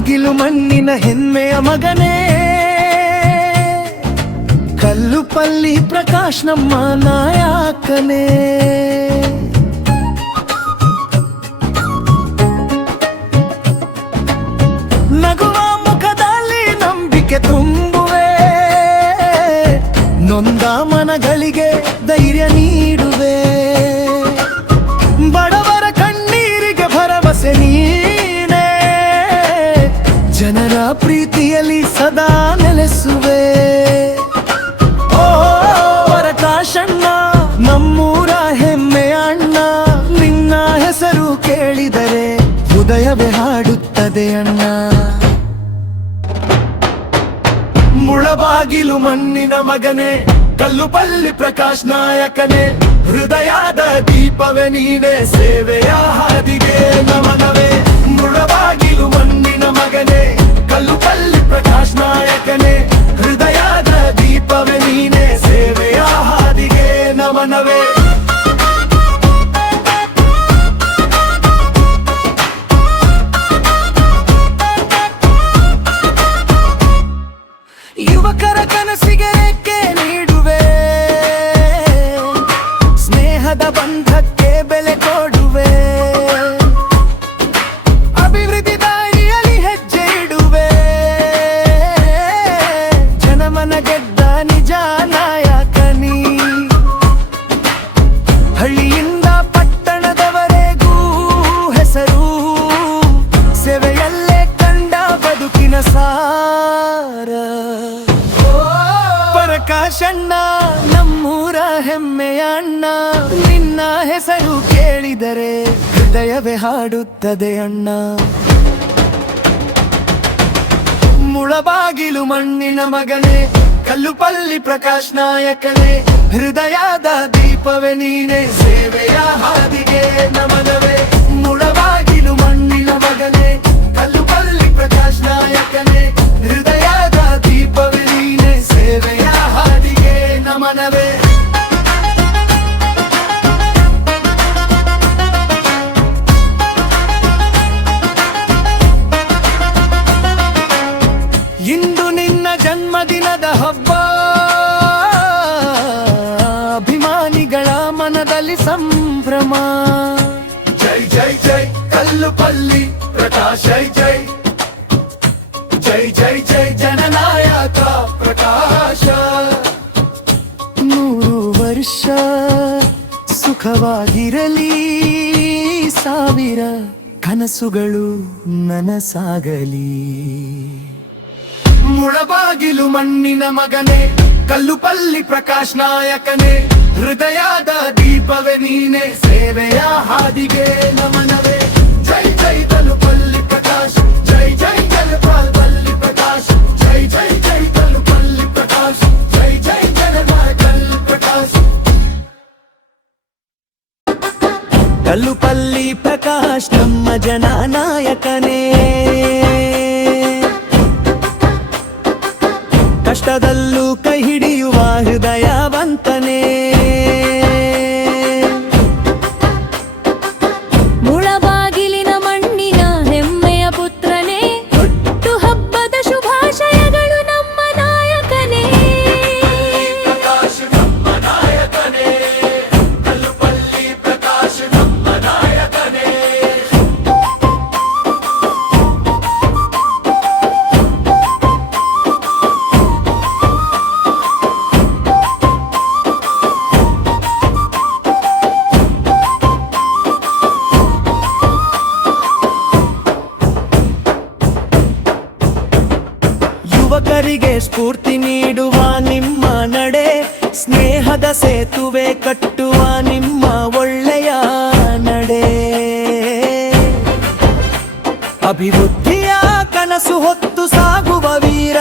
ಮುಳಬಾಗಿಲು ಮಣ್ಣಿನ ಹೆಮ್ಮೆಯ ಮಗನೇ, ಕಲ್ಲುಪಲ್ಲಿ ಪ್ರಕಾಶ್ ನಮ್ಮ ನಾಯಕನೇ. ನಗುವ ಮುಖದಲ್ಲಿ ನಂಬಿಕೆ ತುಂಬುವೆ, ನೊಂದ ಮನಗಳಿಗೆ ಧೈರ್ಯ ನೀಡುವೆ. ಬಡವರ ಕಣ್ಣೀರಿಗೆ ಭರವಸೆ ನೀನೇ, ಜನರ ಪ್ರೀತಿಯಲ್ಲಿ ಸದಾ ನೆಲೆಸುವೆ. ಓ ಪ್ರಕಾಶಣ್ಣ, ನಮ್ಮೂರ ಹೆಮ್ಮೆಯ ಅಣ್ಣ, ನಿನ್ನ ಹೆಸರು ಕೇಳಿದರೆ ಹೃದಯವೇ ಹಾಡುತ್ತದೆ ಅಣ್ಣ. ಮುಳಬಾಗಿಲು ಮಣ್ಣಿನ ಮಗನೇ, ಕಲ್ಲುಪಲ್ಲಿ ಪ್ರಕಾಶ್ ನಾಯಕನೇ, ಹೃದಯದ ದೀಪವೇ ನೀನೆ, ಸೇವೆಯ ಹಾದಿಗೆ ನಮನವೇ. ಮುಳಬಾಗಿಲು ಮಣ್ಣಿನ ಮಗನೇ, ಕಲ್ಲುಪಲ್ಲಿ ಪ್ರಕಾಶ್ ನಾಯಕನೇ, ಹೃದಯದ ದೀಪವೇ ನೀನೆ, ಸೇವೆಯ ಹಾದಿಗೆ ನಮನವೇ. ಯುವಕರ ಕನಸಿಗೆ ರೆಕ್ಕೆ ನೀಡುವೆ, ಸ್ನೇಹದ ಬಂಧಕ್ಕೆ ಬೆಲೆ ಕೊಡುವೆ. ಅಭಿವೃದ್ಧಿ ದಾರಿಯಲ್ಲಿ ಹೆಜ್ಜೆ ಇಡುವೆ, ಜನಮನ ಗೆದ್ದ ನಿಜ ನಾಯಕನಿ. ಹಳ್ಳಿಯಿಂದ ಪಟ್ಟಣದವರೆಗೂ ಹೆಸರು, ಸೇವೆಯಲ್ಲೇ ಕಂಡ ಬದುಕಿನ ಸಾರ. ಪ್ರಕಾಶಣ್ಣ, ನಮ್ಮೂರ ಹೆಮ್ಮೆಯ ಅಣ್ಣ, ನಿನ್ನ ಹೆಸರು ಕೇಳಿದರೆ ಹೃದಯವೇ ಹಾಡುತ್ತದೆ ಅಣ್ಣ. ಮುಳಬಾಗಿಲು ಮಣ್ಣಿನ ಮಗನೇ, ಕಲ್ಲುಪಲ್ಲಿ ಪ್ರಕಾಶ್ ನಾಯಕನೇ, ಹೃದಯದ ದೀಪವೇ ನೀನೆ, ಸೇವೆಯ ಹಾದಿಗೆ ನಮನವೇ. ಮುಳಬಾಗಿಲು ಮಣ್ಣಿನ ಮಗನೇ, ಕಲ್ಲುಪಲ್ಲಿ ಪ್ರಕಾಶ್ ನಾಯಕನೇ, ಹೃದಯದ ದೀಪವೇ ನೀನೆ, ಸೇವೆಯ ಹಾದಿಗೆ ನಮನವೇ. ಇಂದು ನಿನ್ನ ಜನ್ಮದಿನದ ಹಬ್ಬ, ಅಭಿಮಾನಿಗಳ ಮನದಲ್ಲಿ ಸಂಭ್ರಮ. ಜೈ ಜೈ ಜೈ ಕಲ್ಲುಪಲ್ಲಿ ಪ್ರಕಾಶ್, ಜೈ ಜೈ ಜೈ ಜೈ ಜೈ ಜನನಾಯಕ ಪ್ರಕಾಶ. 100 ವರ್ಷ ಸುಖವಾಗಿರಲಿ, 1000 ಕನಸುಗಳು ನನಸಾಗಲಿ. ಮುಳಬಾಗಿಲು ಮಣ್ಣಿನ ಮಗನೇ, ಕಲ್ಲುಪಲ್ಲಿ ಪ್ರಕಾಶ್ ನಾಯಕನೇ, ಹೃದಯದ ದೀಪವೇ ನೀನೆ, ಸೇವೆಯ ಹಾದಿಗೆ ನಮನವೇ. ಜೈ ಜೈ ಕಲ್ಲುಪಲ್ಲಿ ಪ್ರಕಾಶ್, ಜೈ ಜೈ ಕಲ್ಲುಪಲ್ಲಿ ಪ್ರಕಾಶ್, ಜೈ ಜೈ ಜೈ ಕಲ್ಲುಪಲ್ಲಿ ಪ್ರಕಾಶ್, ಜೈ ಜೈ ಜನನಾಯಕ ಪ್ರಕಾಶ್. ಕಲ್ಲುಪಲ್ಲಿ ಪ್ರಕಾಶ್ ನಮ್ಮ ಜನನಾಯಕನೇ, ಕಷ್ಟದಲ್ಲೂ ಕೈ ಹಿಡಿಯುವ ಹೃದಯವಂತನೇ. ಮುಳಬಾಗಿಲಿನ ಮಣ್ಣಿನ ಹೆಮ್ಮೆಯ ಪುತ್ರನೇ, ಹುಟ್ಟು ಹಬ್ಬದ ಶುಭಾಶಯಗಳು ನಮ್ಮ ನಾಯಕನೇ. ಪ್ರಕಾಶ್ ನಮ್ಮ ನಾಯಕನೇ, ಕಲ್ಲುಪಲ್ಲಿ ಪ್ರಕಾಶ್ ನಮ್ಮ ನಾಯಕನೇ. ಯುವಕರಿಗೆ ಸ್ಫೂರ್ತಿ ನೀಡುವ ನಿಮ್ಮ ನಡೆ, ಸ್ನೇಹದ ಸೇತುವೆ ಕಟ್ಟುವ ನಿಮ್ಮ ಒಳ್ಳೆಯ ನಡೆ. ಅಭಿವೃದ್ಧಿಯ ಕನಸು ಹೊತ್ತು ಸಾಗುವ ವೀರ,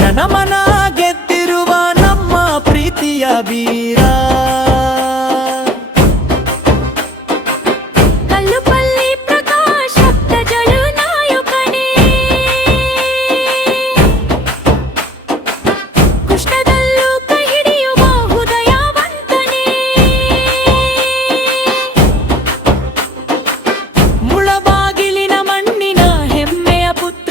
ಜನಮನ ಗೆದ್ದಿರುವ ನಮ್ಮ ಪ್ರೀತಿಯ ವೀರ. ಕಲ್ಲುಪಲ್ಲಿ ಪ್ರಕಾಶ್ ಭಕ್ತಜಳು ನಾಯಕನೇ, ಕುಷ್ಟದಲ್ಲೂ ಕೈ ಹಿಡಿಯುವ ಹೃದಯವಂತನೇ. ಮುಳಬಾಗಿಲಿನ ಮಣ್ಣಿನ ಹೆಮ್ಮೆಯ ಪುತ್ರ,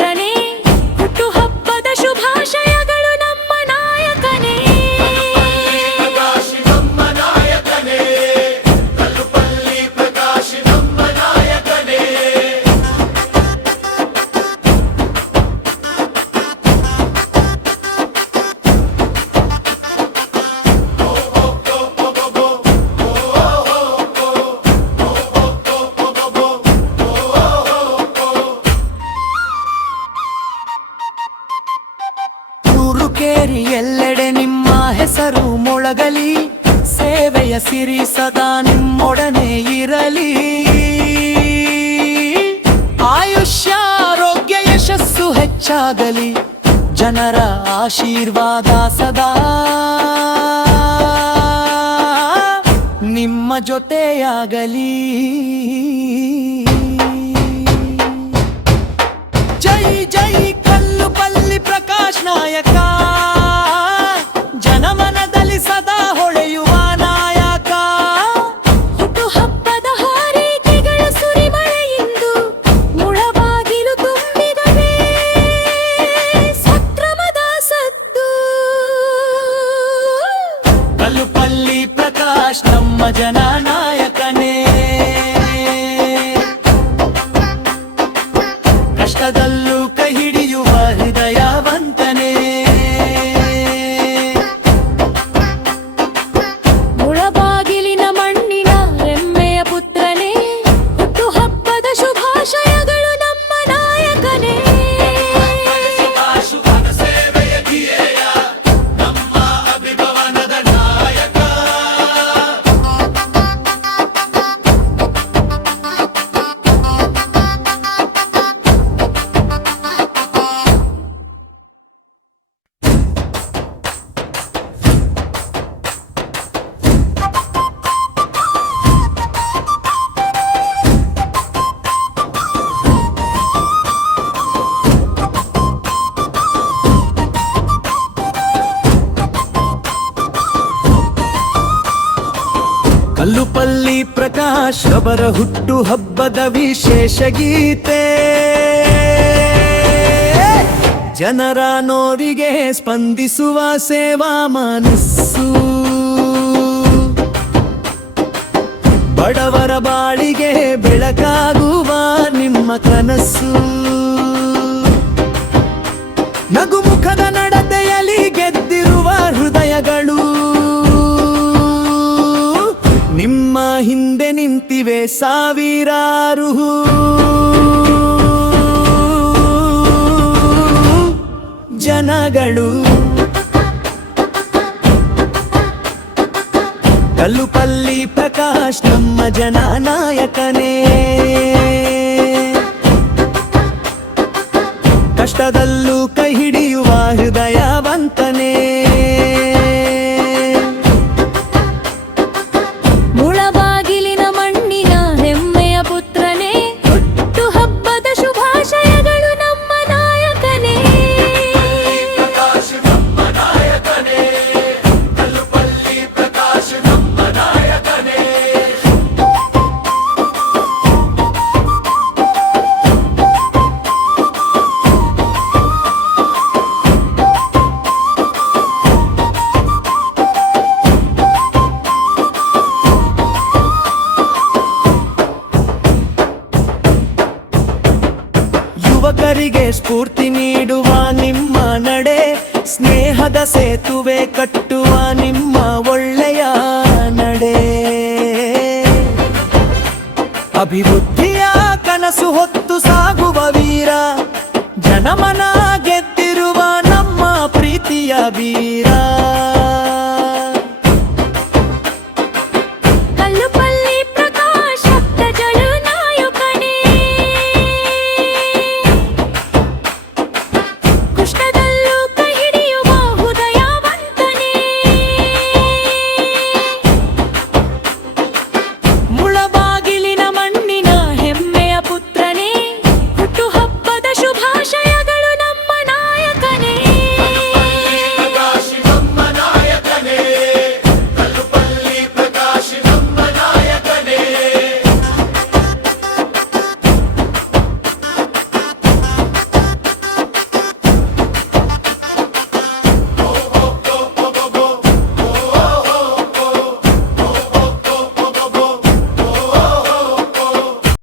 ಹೆಸರು ಮೊಳಗಲಿ, ಸೇವೆಯ ಸಿರಿ ಸದಾ ನಿಮ್ಮೊಡನೆ ಇರಲಿ. ಆಯುಷ್ಯ ಆರೋಗ್ಯ ಯಶಸ್ಸು ಹೆಚ್ಚಾಗಲಿ, ಜನರ ಆಶೀರ್ವಾದ ಸದಾ ನಿಮ್ಮ ಜೊತೆಯಾಗಲಿ. ಜೈ ಜೈ ಕಲ್ಲುಪಲ್ಲಿ ಪ್ರಕಾಶ್ ನಾಯಕ, ಜನಮನದಲ್ಲಿ ಸದಾ ಹೊಳೆಯುವ ನಾಯಕ. ಹುಟ್ಟುಹಬ್ಬದ ಹಾರೈಕೆಗಳ ಸುರಿಮಳೆಯಿಂದು ಮುಳಬಾಗಿಲು ತುಂಬಿದವೇ ಸಕ್ರಮದ ಸದ್ದು. ಕಲ್ಲುಪಲ್ಲಿ ಪ್ರಕಾಶ್ ನಮ್ಮ ಜನನಾಯಕನೇ, ಕಷ್ಟದಲ್ಲೂ ಕೈ ಹಿಡಿಯುವ ಹೃದಯವಂತನೇ. ಮುಳಬಾಗಿಲಿನ ಮಣ್ಣಿನ ಹೆಮ್ಮೆಯ ಪುತ್ರನೇ, ಹುಟ್ಟುಹಬ್ಬದ ಶುಭಾಶಯಗಳು ನಮ್ಮ ನಾಯಕನೇ. ಕಲ್ಲುಪಲ್ಲಿ ಪ್ರಕಾಶ್ ಅವರ ಹುಟ್ಟು ಹಬ್ಬದ ವಿಶೇಷ ಗೀತೆ, ಜನರ ನೋವಿಗೆ ಸ್ಪಂದಿಸುವ ಸೇವಾ ಮನಸ್ಸು. ಬಡವರ ಬಾಳಿಗೆ ಬೆಳಕಾಗುವ ನಿಮ್ಮ ಕನಸು. ನಗುಮುಖದ ನಡತೆಯಲ್ಲಿ ಗೆದ್ದಿರುವ ಹೃದಯಗಳು ನಿಮ್ಮ ಹಿಂದೆ ನಿಂತಿವೆ ಸಾವಿರಾರು. ಜನಗಳು ಕಲ್ಲುಪಲ್ಲಿ ಪ್ರಕಾಶ್ ನಮ್ಮ ಜನನಾಯಕನೇ, ಕಷ್ಟದಲ್ಲೂ ಕೈ ಹಿಡಿಯುವ ಹೃದಯವಂತನೇ. ಮುಳಬಾಗಿಲಿನ ಮಣ್ಣಿನ ಹೆಮ್ಮೆಯ ಪುತ್ರನೇ, ಹುಟ್ಟುಹಬ್ಬದ ಶುಭಾಶಯಗಳು ನಮ್ಮ ನಾಯಕನೇ. ಯುವಕರಿಗೆ ಸ್ಫೂರ್ತಿ ನೀಡುವ ನಿಮ್ಮ ನಡೆ, ಸ್ನೇಹದ ಸೇತುವೆ ಕಟ್ಟುವ ನಿಮ್ಮ ಒಳ್ಳೆಯ ನಡೆ. ಅಭಿವೃದ್ಧಿಯ ಕನಸು ಹೊತ್ತು ಸಾಗುವ ವೀರ, ಜನಮನ